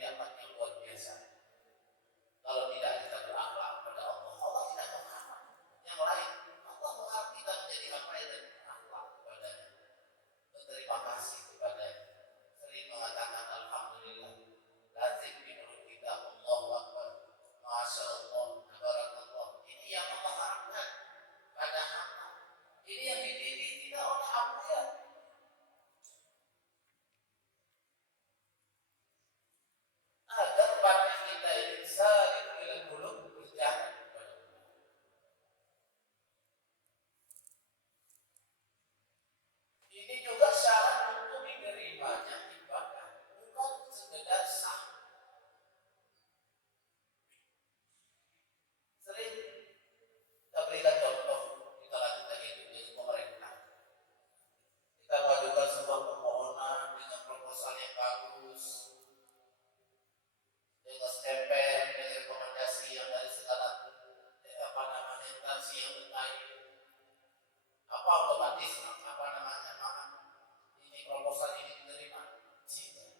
nikmat yang luar biasa. Kalau tidak kita berakhlak kepada Allah, Allah tidak mengharap yang lain. Allah mengharap kita menjadi hamba yang berakhlak kepadanya, berterima kasih kepadanya, sering mengatakan alhamdulillah, lazim di mulut kita Allahu Akbar, masya Allah, tabarakallah. Ini yang Allah harapkan pada hamba. Ini yang dididik kita oleh Abuya. Agar batin kita ini saling dengan mulut berjalan kepada Allah. Ini juga syarat untuk diterimanya ibadah, bukan sekedar sah. Sering kita berikan contoh, kita lakukan itu di pemerintah. Kita mengajukan sebuah permohonan dengan proposal yang bagus, dengan stempel, dengan rekomendasi yang dari segala instansi yang terkait. Apa otomatis ini proposal ini diterima? Tidak.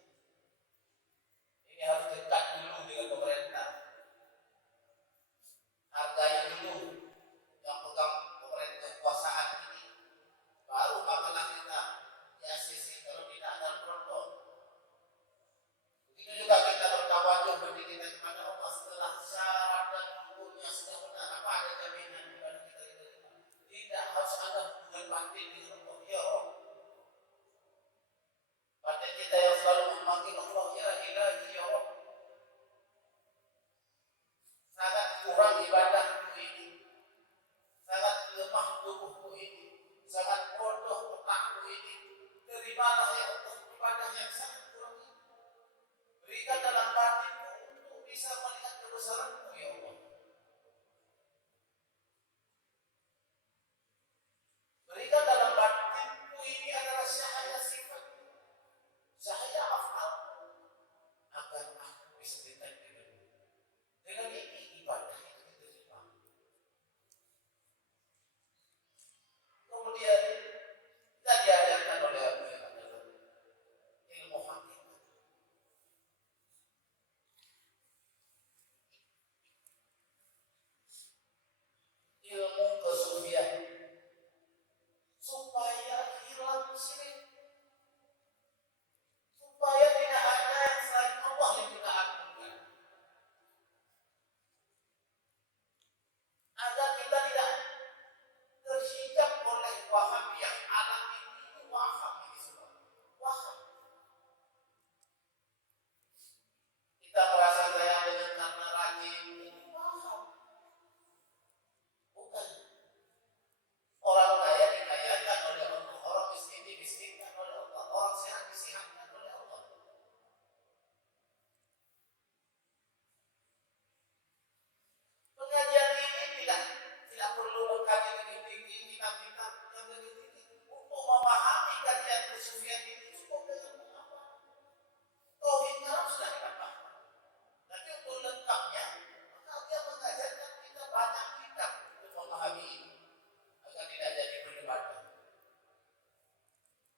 Ini harus dekat dulu dengan pemerintah. Hargai dulu yang pegang pemerintah kekuasaan ini, baru apalah kita di ACC. Kalau tidak ada protokol. Begitu juga kita bertawajuh berdiri kepada Allah setelah syarat dan hukumnya sudah benar, apa ada jaminan kepada kita diterima? Tidak harus ada hubungan batin dengan Allah. Ya Allah, batin kita yang selalu memanggil Allah, ya Ilahi, ya Allah. Sangat kurang ibadahku ini, sangat lemah tubuhku ini, sangat bodoh otakku ini. Terimalah ya Allah ibadah yang sangat kurang ini. Berikan dalam batinku untuk bisa melihat kebesaranmu ya Allah. Berikan dalam batinku ini adalah cahaya sifat, cahaya afal, agar aku bisa dekat denganmu. Dengan ini ibadah itu diterima. Kemudian kita diajarkan oleh Abu yang adalah ilmu hakikat. Ilmu kesufian supaya hilang syirik, supaya tidak ada yang selain Allah yang kita agungkan, agar kita tidak terhijab oleh Wahabiyah. Alam ini waham, ini semua waham. Kita merasa kaya dengan karena rajin, ini waham. Bukan. Orang kaya dikayakan oleh Allah, orang miskin dimiskinkan oleh Allah, orang sehat disehatkan oleh Allah. Pengajian ini tidak perlu mengkaji lebih tinggi, kitab-kitab yang lebih tinggi. Untuk memahami kajian kesufian ini cukup dengan pengalaman. Tauhid kalam sudah kita paham. Tapi untuk lengkapnya, maka dia mengajarkan kita banyak kitab untuk memahami ini, agar tidak jadi perdebatan.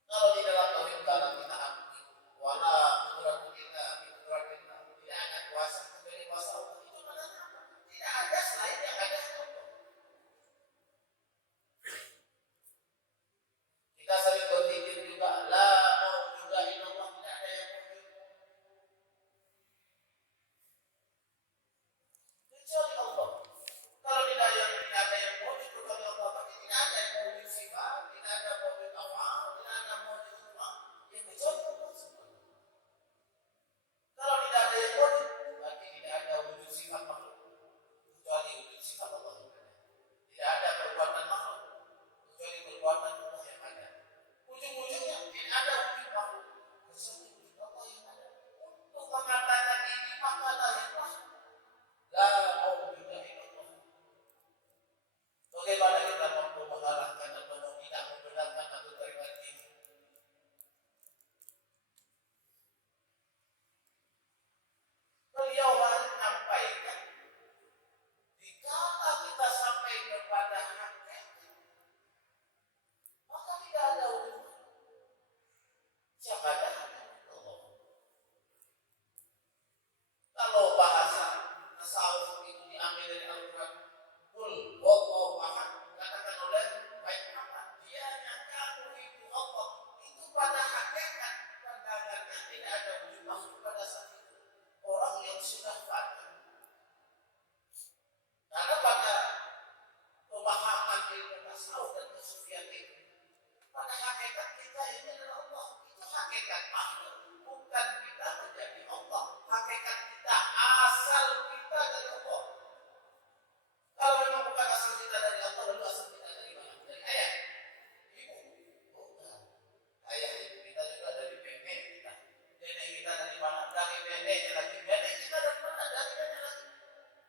Kalau di dalam tauhid kalam kita akui, wala qudratu illa bi qudratillah, tidak ada kuasa kecuali kuasa Allah. Itu adalah apa? Tidak ada selain yang ada Allah. Kita sering berpikir juga, la mawjuda illallah, tidak ada yang wujud kecuali Allah. Kalau tidak ada yang wujud kecuali Allah, berarti tidak ada yang wujud sifat, tidak ada wujud afal, tidak ada wujud Allah, yang kecuali Allah semua. Kalau tidak ada yang wujud, berarti tidak ada wujud sifat makhluk kecuali wujud sifat Allah yang ada. Tidak ada perbuatan makhluk kecuali perbuatan Allah yang ada. Ujung-ujungnya tidak ada wujud makhluk kecuali wujud Allah yang ada. Untuk mengatakan ini maka la hakikat kita ini adalah Allah. Itu hakikat makhluk, bukan kita menjadi Allah. Hakikat kita, asal kita dari Allah. Kalau memang bukan asal kita dari Allah, lalu asal kita dari mana? Dari ayah, ibu? Bukan. Ayah ibu kita juga dari nenek kita. Nenek kita dari mana? Dari neneknya lagi. Nenek kita dari mana? Dari nenek lagi.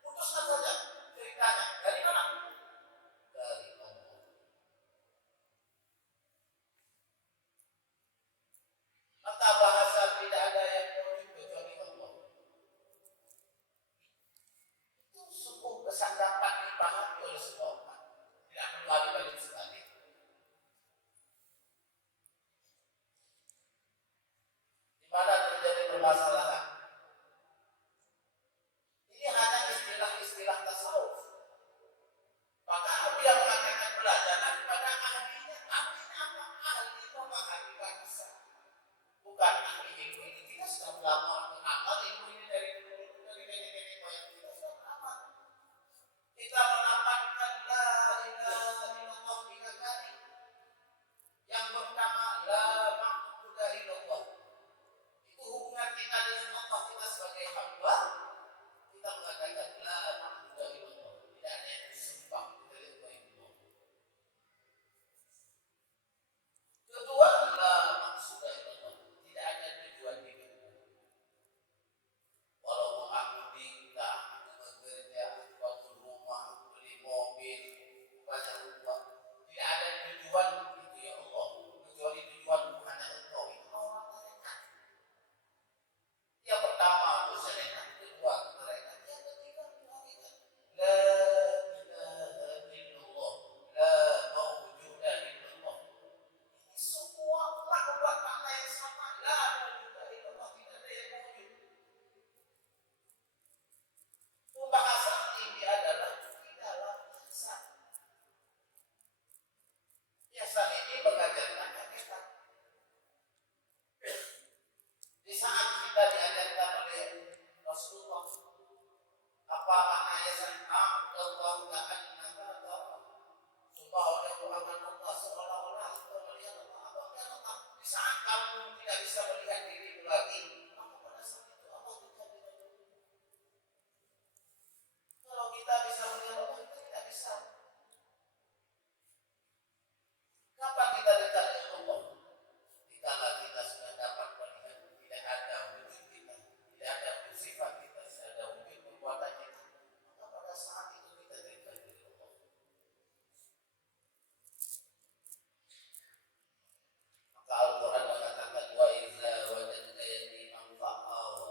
Putuskan saja ceritanya. Dari mana? Dari Allah. Maka bahasa tidak ada yang wujud kecuali Allah. Itu sebuah kesadaran dipahami oleh semua orang. Tidak perlu ada banyak sekali. Di mana terjadi permasalahan? Ini hanya istilah-istilah tasawuf. Maka aku yang mengatakan belajar pada ahlinya. Ahlinya apa? Ahli memahami bahasa. Bukan ahli ilmu ini. Kita sudah lama mengamal ilmu ini dari nenek-nenek moyang kita sudah aman. Kita mengamalkan la ilaha illallah 3 kali. Yang pertama la ma'budu illallah. Itu hubungan kita dengan Allah, kita sebagai hamba. Kita mengatakan la ma'budu illallah. Tidak ada yang disembah kecuali Allah. Kedua, la maqsuda illallah. Tidak ada tujuan hidupmu. Walaupun aku tinggal, aku bekerja, aku bangun rumah, aku beli mobil, banyak uang, tidak ada tujuan itu ya Allah. Kecuali tujuan hanya Engkau. Itu orang mereka. Yang pertama aku serentak, kedua mereka. Yang ketiga hakikat. La ilaha illallah, la mawjuda illallah. Ini semua melakukan makna yang sama. La mawjuda illallah, tidak ada yang wujud. Pembahasan ini adalah di dalam ihsan. Ihsan ini mengajarkan hakikat. Di saat kita diajarkan oleh Rasulullah, apa makna ihsan? Allah ka'annaka tara. Sumpah oleh Muhammad Allah seolah-olah engkau melihat Allah. Apa melihat Allah? Di saat kamu tidak bisa melihat dirimu lagi, maka pada saat itu Allah tidak bisa. Kalau kita bisa melihat Allah, kita tidak bisa. Kapan kita dekat dengan Allah? Dikala kita sudah dapat melihat tidak ada wujud kita, tidak ada sifat kita, tidak ada wujud perbuatan kita, maka pada saat itu kita dekat dengan Allah. Maka Al-Quran mengatakan wa idza wajadta yatiman fa'awa.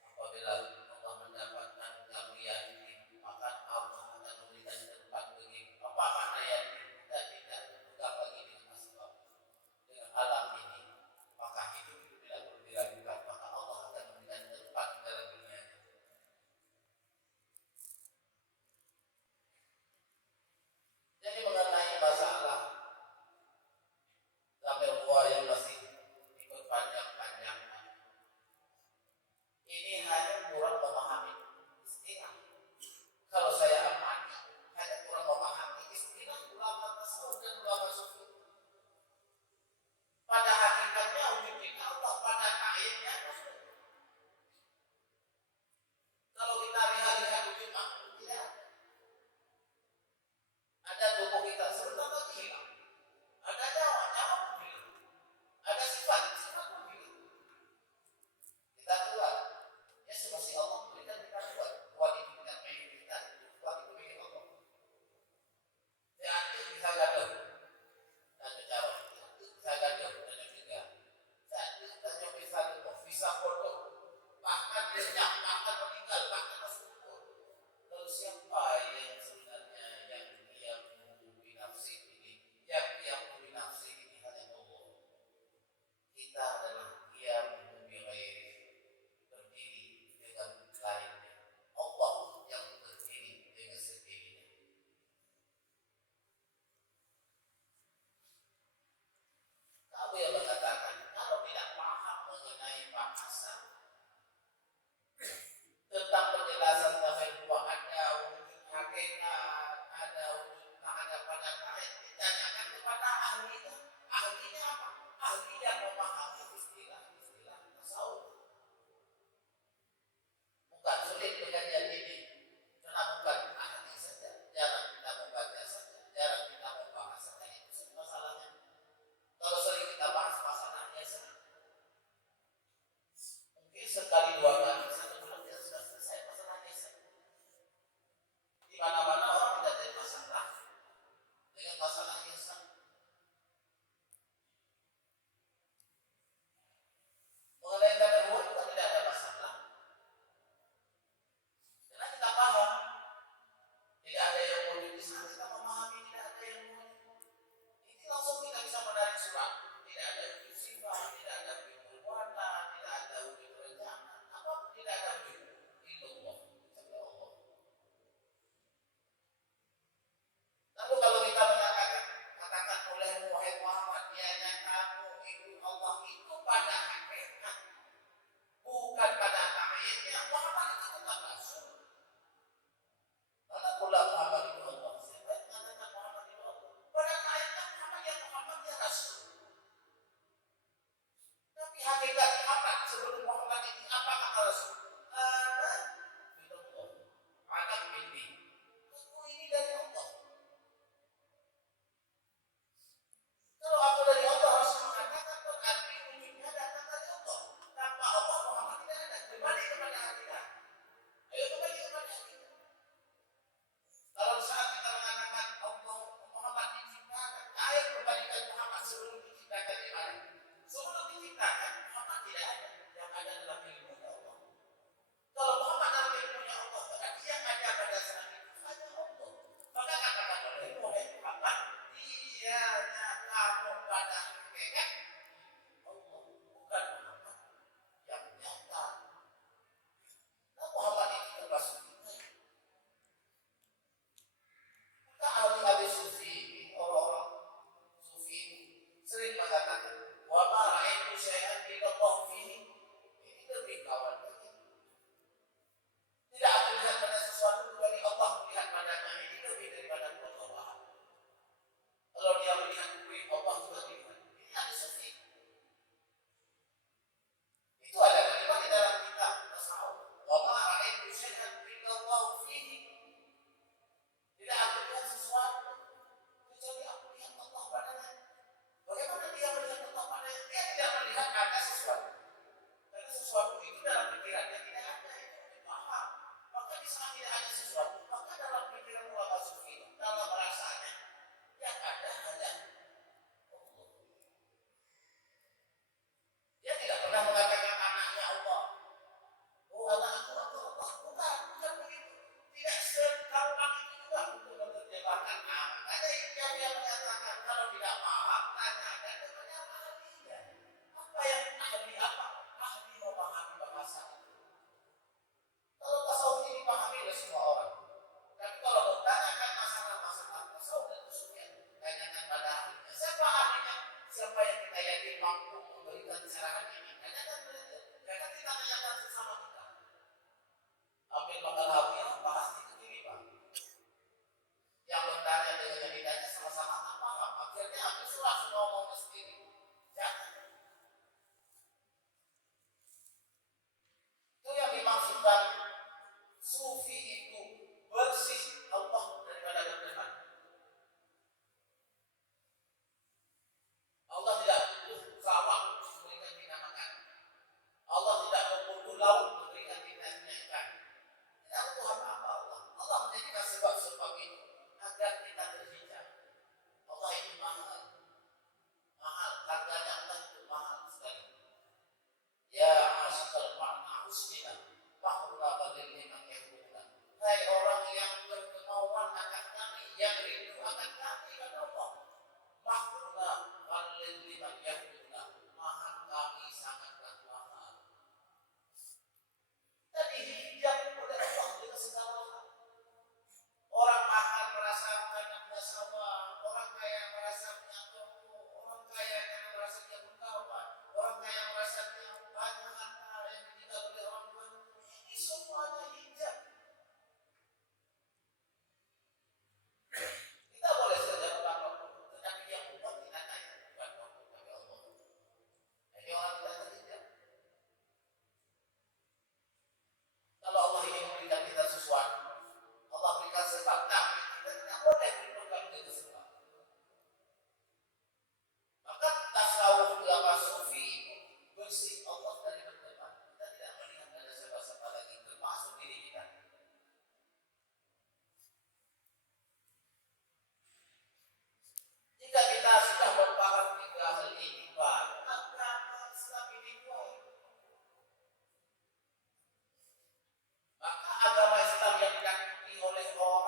Apabila Allah mendapatkan kamu yatim, maka Allah akan memberikan tempat bagimu. Apa makna yatim? Kita tidak berpegang lagi dengan asbab, dengan alam ini. Maka hidup itu tidak perlu diragukan. Maka Allah akan memberikan tempat dalam dunia. Jadi mengenai masalah sampai yang masih diperpanjang-panjangkan, ini hanya kurang memahami istilah. Kalau saya amati, hanya kurang memahami istilah ulama tasawuf dan ulama sufi. Pada hakikatnya wujudnya Allah, pada kaidnya Rasul. Kalau kita lihat wujud makhluk, tidak ada tubuh kita sebentar lagi hilang. Ada nyawa pun hilang. Ada sifat pun hilang. Kita keluar, ya seperti Allah berikan kita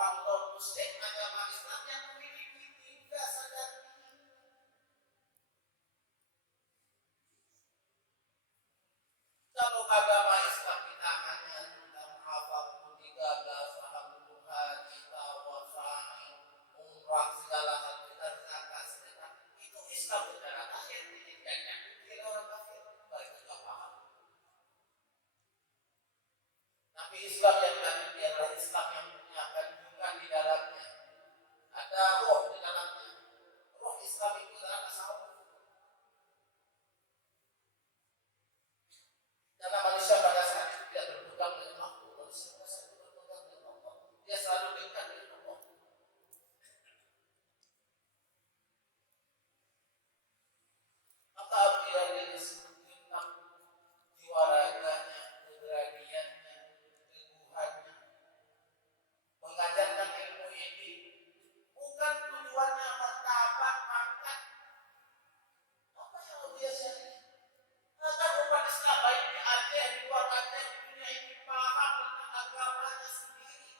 orang non Muslim agama Islam yang memiliki 3 sajat. Kalau agama Islam kita hanya tentang hafal 13, hafal haji, tawaf, sa'i, umrah, segala hal kita zakat, sedekah. Itu Islam secara lahir pendidikannya. Kira orang kafir mereka tidak paham. Tapi Islam yang tadi adalah Islam yang punya kandungan di dalamnya. Ada roh di dalamnya. Roh Islam itu adalah tasawuf. Karena manusia pada saat itu tidak berpegang dengan makhluk, manusia berpegang dengan Allah. Dia selalu dekat dengan Allah. Maka dia tentang jiwa raganya, keberaniannya, keteguhannya, mengajarkan ilmu ini bukan tujuannya martabat, pangkat. Apa yang dia cari? Agar umat Islam baik di Aceh, di luar Aceh, di dunia ini paham tentang agamanya sendiri.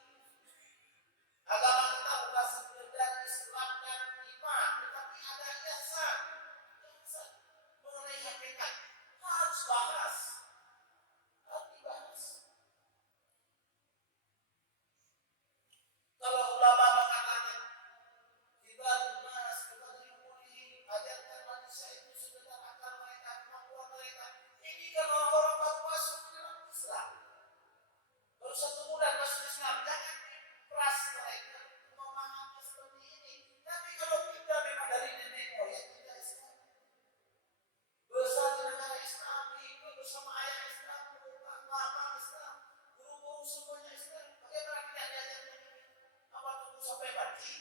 Agama kita bukan sekedar Islam dan iman, tetapi ada ihsan. Ihsan mengenai hakikat harus bahas, harus dibahas. Kalau ulama mengatakan kita lunas, kita diikuti, ajarkan manusia itu sekedar akal mereka, kemampuan mereka. Ini kan orang-orang baru masuk ke dalam Islam, baru 1 bulan masuk Islam, jangan diperas mereka memahami seperti ini. Tapi kalau kita memang dari nenek moyang kita Islam, besar di negara Islam, hidup bersama ayah Islam, mama Islam, guru-guru semuanya Islam, bagaimana tidak diajarkan ini? Apa tunggu sampai mati?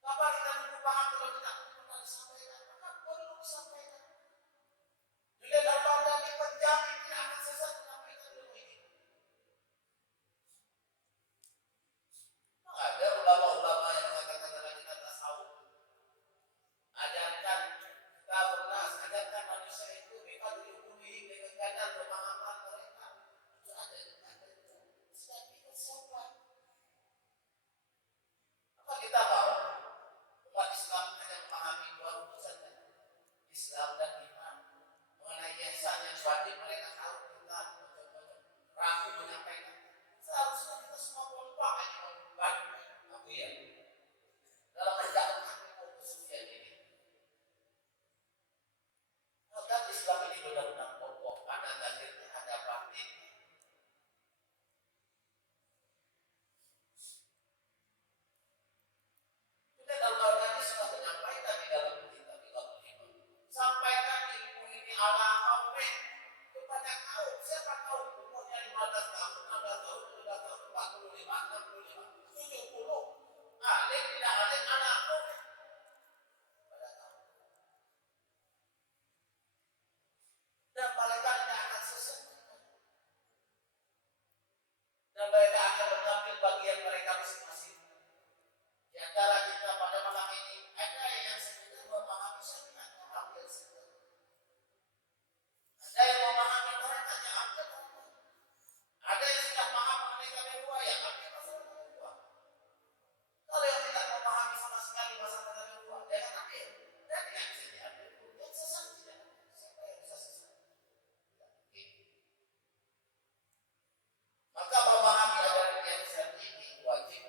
Kapan kita tunggu paham kalau kita pernah disampaikan? Maka perlu disampaikan. Bila dapat lagi penjamin tidak akan sesat menyampaikan ilmu ini. Ada ulama-ulama yang mengatakan dalam kita tasawuf, ajarkan kita benas, ajarkan manusia itu mereka dihukumih dengan kadar pemahaman mereka. Itu ada. Setiap kita siapa? Apa kita mau umat Islam hanya memahami 2 rukun saja, Islam dan iman. Mengenai ihsan yang wajib mereka tahu, kita ragu menyampaikan. Seharusnya kita semua kompak hanya membantu aku ya dalam menjalankan hukum kesucian ini. Maka Islam ini benar-benar kokoh, ada zahirnya, ada batinnya. Kita Al-Qur'an sudah menyampaikan di dalam kitab Al-Hikmah. Sampaikan ilmu ini ala qaumin, kepada kaum. Siapa kaum? Umurnya 15 tahun, 16 tahun, 17 tahun, 45, 65, 70. Alim tidak alim, ala qaumin. Pada kaum. Dan mereka tidak akan sesat. Dan mereka akan mengambil bagian mereka masing-masing. Di antara kita pada malam ini ada yang sekedar memahami syariat, ambil sekedar. Ada yang memahami mereka, ambil. Ada yang sudah paham mengenai riwayat, ambil masalah riwayat. Kalau yang tidak memahami sama sekali masalah riwayat, jangan ambil. Dan tidak bisa diambil. Yang sesat tidak. Siapa yang bisa sesat? Tidak mungkin. Maka memahami ajaran yang sesat ini wajib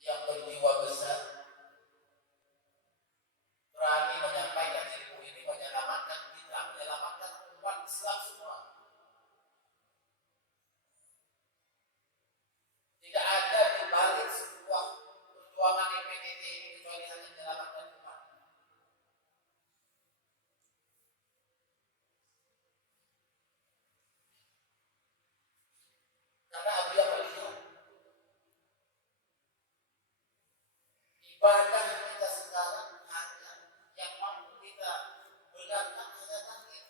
yang berjiwa besar, berani menyampaikan ilmu ini, menyelamatkan kita, menyelamatkan umat Islam semua. Tidak ada di balik sebuah perjuangan PTT ini kecuali hanya menyelamatkan umat. Karena dia melihat ibadah kita sekarang hanya yang mampu kita benarkan hanya takdir.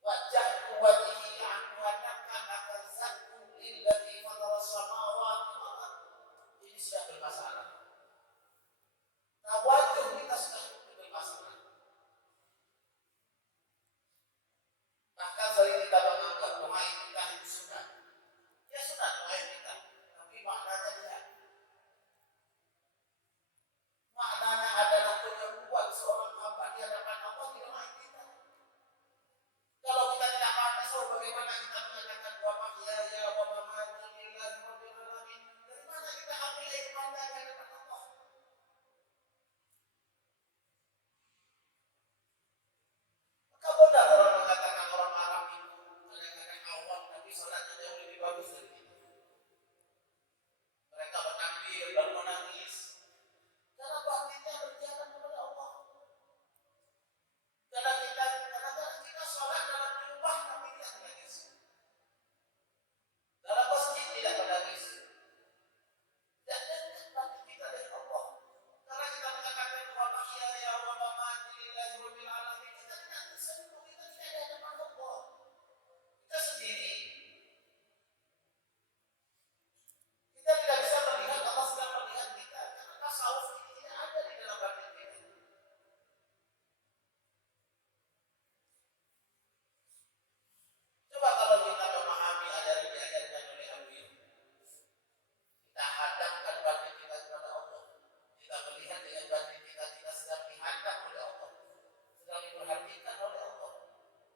Wajah wajhi aku hadakan akan zatku illati fatara samawati wal ardh. Ini sudah bermasalah. Nah, wajah kita sudah bermasalah. Bahkan sering kita menganggap wahai kita itu sunat. Ya sunat wahai kita, tapi maknanya tidak. Maknanya adalah penyembuhan seorang hamba di hadapan Allah di rumah kita. Kalau kita tidak pandai, bagaimana kita mengatakan wa mahyaya wa mamati lillahi rabbil alamin? Dari mana kita ambil air mata di hadapan Allah? Maka benar orang mengatakan orang Arab itu kadang-kadang awam, tapi salatnya jauh lebih bagus dari kita. Mereka bertakbir lalu menangis karena batinnya berjalan kepada Allah. Kadang-kadang kita sholat dalam rumah tapi tidak menangis. Dalam masjid tidak menangis. Dan dekat batin kita dari Allah. Karena kita mengatakan wa mahyaya wa mamati lillahi rabbil alamin. Kita tidak tersentuh, kita tidak ada hadapan Allah. Kita sendiri. Kita tidak bisa melihat Allah sedang melihat kita. Karena tasawuf ini tidak ada di dalam batin kita. Coba kalau kita memahami ajaran diajarkan oleh Al-Quran, kita hadapkan batin kita kepada Allah. Kita melihat dengan batin kita sedang dihadap oleh Allah, sedang diperhatikan oleh Allah.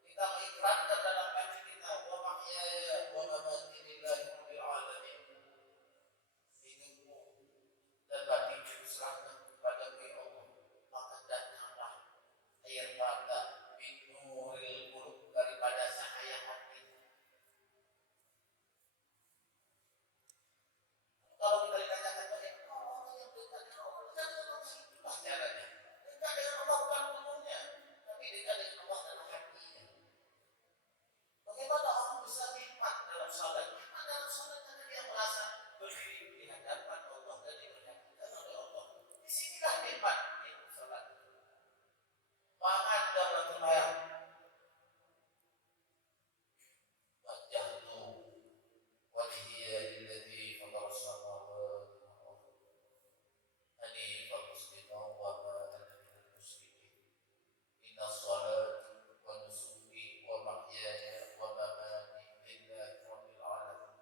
Kita mengikrarkan dalam batin kita wa mahyaya wa mamati lillahi rabbil alamin. Hidupku dan batinku serahkan kepadamu ya Allah. Maka datanglah air mata min nuril qulub, daripada cahaya hati. Kalau kita ditanyakan bagaimana orang yang dekat dengan Allah, dekat dengan Allah itulah caranya. Dekat dengan Allah bukan tubuhnya, tapi dekat dengan Allah dalam hatinya. Bagaimana orang bisa nikmat dalam salat? Nikmat dalam salat karena dia merasa berdiri di hadapan Allah dan diperhatikan oleh Allah. Disinilah nikmat salat. Mangan dalam sembahyang. Wajjahtu wajhiya lilladzi fatara samawati wal ardh hanifan musliman wa ma ana minal musyrikin. Inna sholati wa nusuki wa mahyaya wa mamati lillahi rabbil alamin.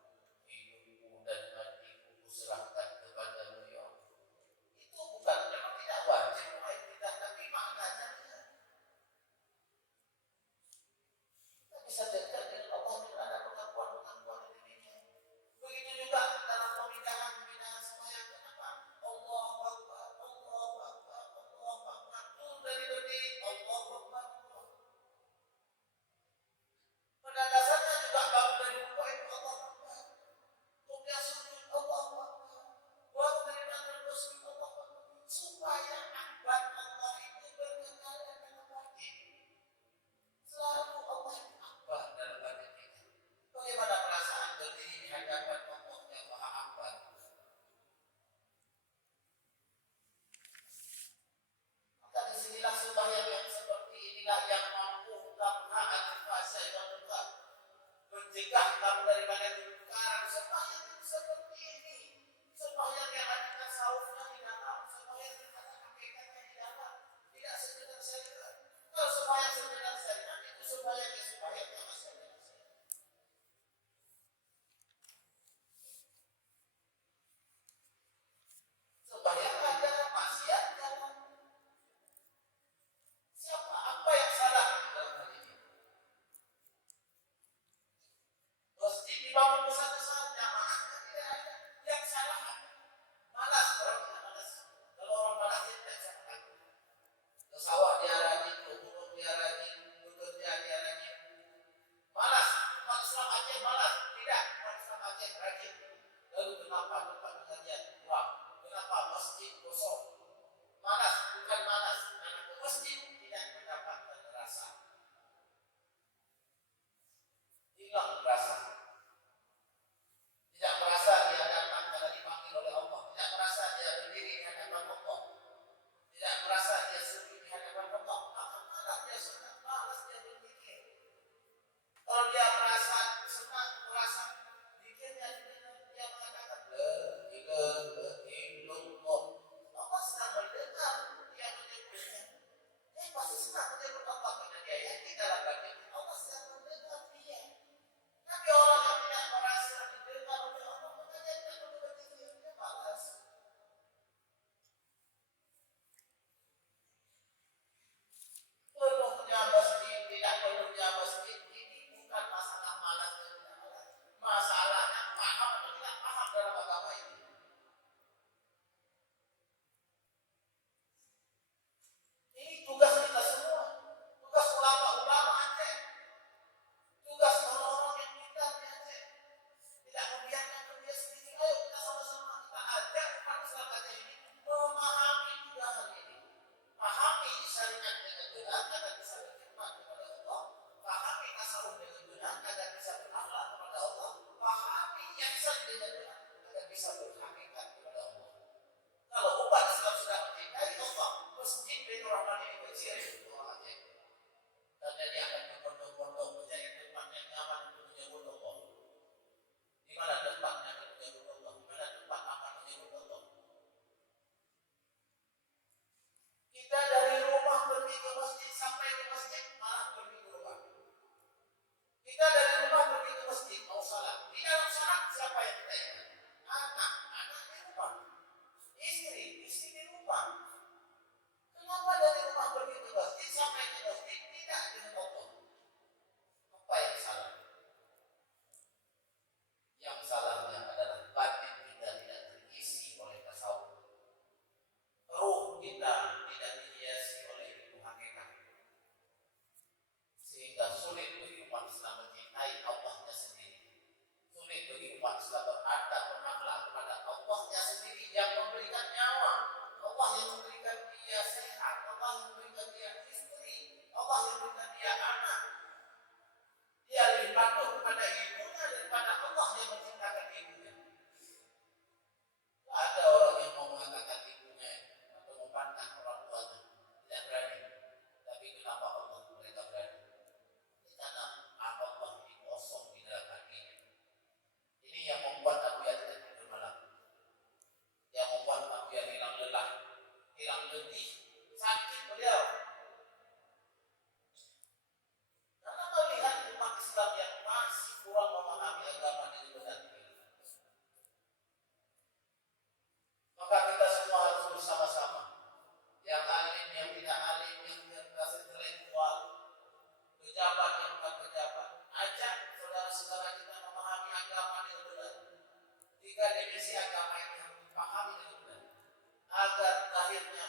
Hidupku dan matiku kuserahkan kepadamu ya Allah. Itu bukan, memang tidak wajib wahai kita, tapi maknanya kita bisa dekat dengan Allah dengan ada pengakuan-pengakuan dirinya. Begitu juga dalam pembinaan sembahyang. Kenapa? Allahu Akbar, Allahu Akbar, Allahu Akbar. Turun dari berdiri, Allahu Akbar. Pada dasarnya juga bangun dari rukuk itu Allahu Akbar. Kemudian sujud Allahu Akbar. Bangun dari rukuk sujud Allahu Akbar. Supaya akbar Allah itu berkekalan dalam batin. Selalu Allah itu akbar dalam batin kita. Bagaimana perasaan berdiri di hadapan Allah yang Maha Akbar? Maka disinilah sembahyang yang seperti inilah yang mampu tamhaan fasa dan muka, mencegah kamu daripada kemungkaran. Sembahyang yang seperti ini, sembahyang yang ada tasawufnya di dalam, sembahyang yang ada hakikatnya di dalam, tidak sekedar syariat. Kalau sembahyang sekedar syariat itu sembahyang yang masih ada syariat. Sembahyang adalah maksiat dalam. Siapa? Apa yang salah dalam hal ini? Masjid dibangun besar-besar, jamaahnya tidak ada. Yang salah umat Islam beradab berakhlak kepada Allahnya sendiri yang memberikan nyawa, Allah yang memberikan dia sehat, Allah yang memberikan dia istri, Allah yang memberikan dia anak. Dia lebih patuh kepada ibunya daripada Allah yang menciptakan ibunya. Ada orang yang mau mengatakan ibunya atau membantah orang tuanya, tidak berani. Tapi kenapa Allah mereka berani? Karena Allah ini kosong di dalam hatinya. Ini yang membuat Abu Yazid tidak tidur malam, yang membuat Abu Yazid hilang lelah, hilang letih, sakit beliau. Karena melihat umat Islam yang masih kurang memahami agama dengan benar. Maka kita semua harus bersama-sama, yang alim, yang tidak alim, yang cerdas intelektual, pejabat yang bukan pejabat, ajak saudara-saudara kita memahami agama dengan benar. Tiga dimensi agama ini harus dipahami dengan benar, agar lahirnya